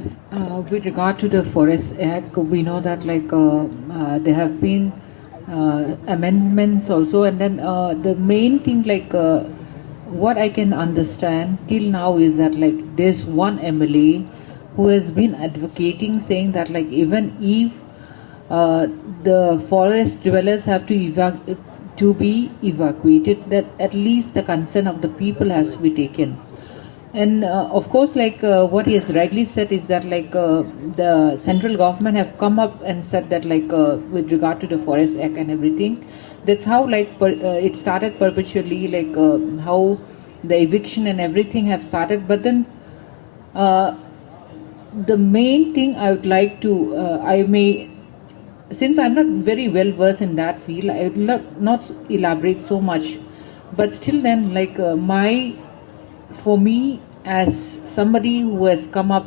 Yes, with regard to the Forest Act, we know that there have been amendments also, and then the main thing what I can understand till now is that there's one MLA who has been advocating, saying that even if the forest dwellers have to be evacuated, that at least the consent of the people has to be taken. And of course, what he has rightly said is that the central government have come up and said that with regard to the Forest Act and everything, that's how it started perpetually, how the eviction and everything have started. But then the main thing I would like to, since I'm not very well versed in that field, I would not elaborate so much. But still then, for me, as somebody who has come up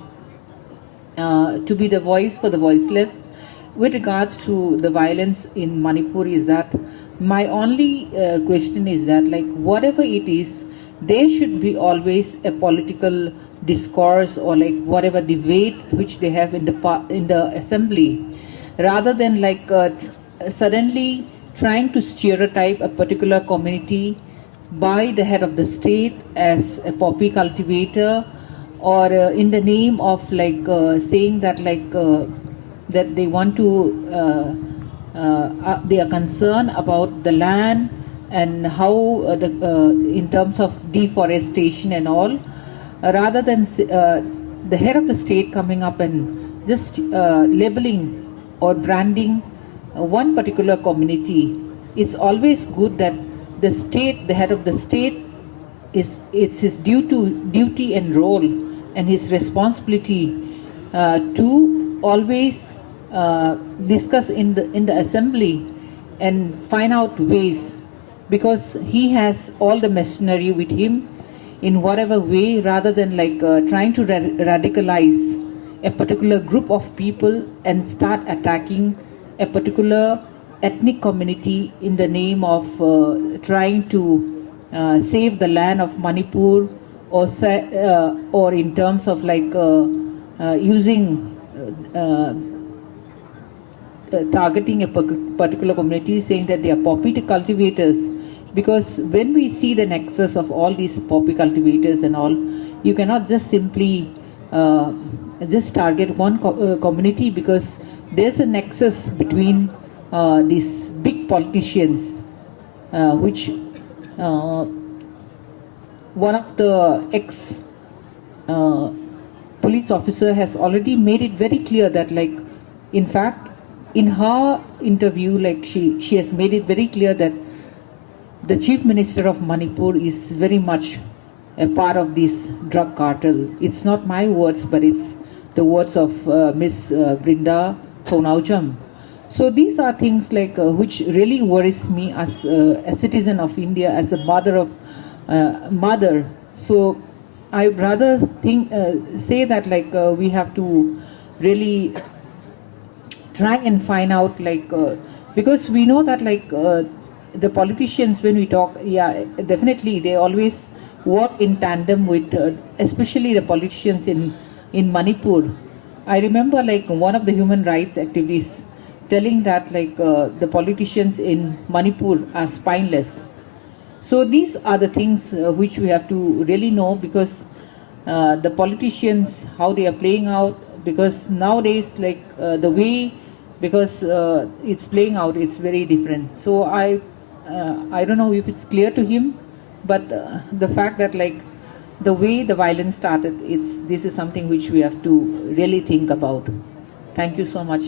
to be the voice for the voiceless with regards to the violence in Manipur, is that my only question is that whatever it is, there should be always a political discourse or whatever debate which they have in the assembly, rather than suddenly trying to stereotype a particular community by the head of the state as a poppy cultivator, or in the name of saying that that they want to they are concerned about the land and how in terms of deforestation and all, rather than the head of the state coming up and just labeling or branding one particular community. It's always good that the state, the head of the state, it's his duty and role and his responsibility to always discuss in the assembly and find out ways, because he has all the machinery with him in whatever way, rather than trying to radicalize a particular group of people and start attacking a particular ethnic community in the name of trying to save the land of Manipur, or in terms of using targeting a particular community, saying that they are poppy cultivators. Because when we see the nexus of all these poppy cultivators and all, you cannot just simply just target one community, because there's a nexus between these big politicians, which one of the ex police officer has already made it very clear that in fact in her interview, she has made it very clear that the chief minister of Manipur is very much a part of this drug cartel. It's not my words, but it's the words of Miss Brinda Thonaucham. So these are things which really worries me as a citizen of India, as a mother. So I rather say that we have to really try and find out because we know that the politicians, when we talk, yeah, definitely they always work in tandem with especially the politicians in Manipur. I remember one of the human rights activists telling that the politicians in Manipur are spineless. So these are the things which we have to really know, because the politicians, how they are playing out, because nowadays the way, because it's playing out, it's very different. So I don't know if it's clear to him, but the fact that the way the violence started, this is something which we have to really think about. Thank you so much.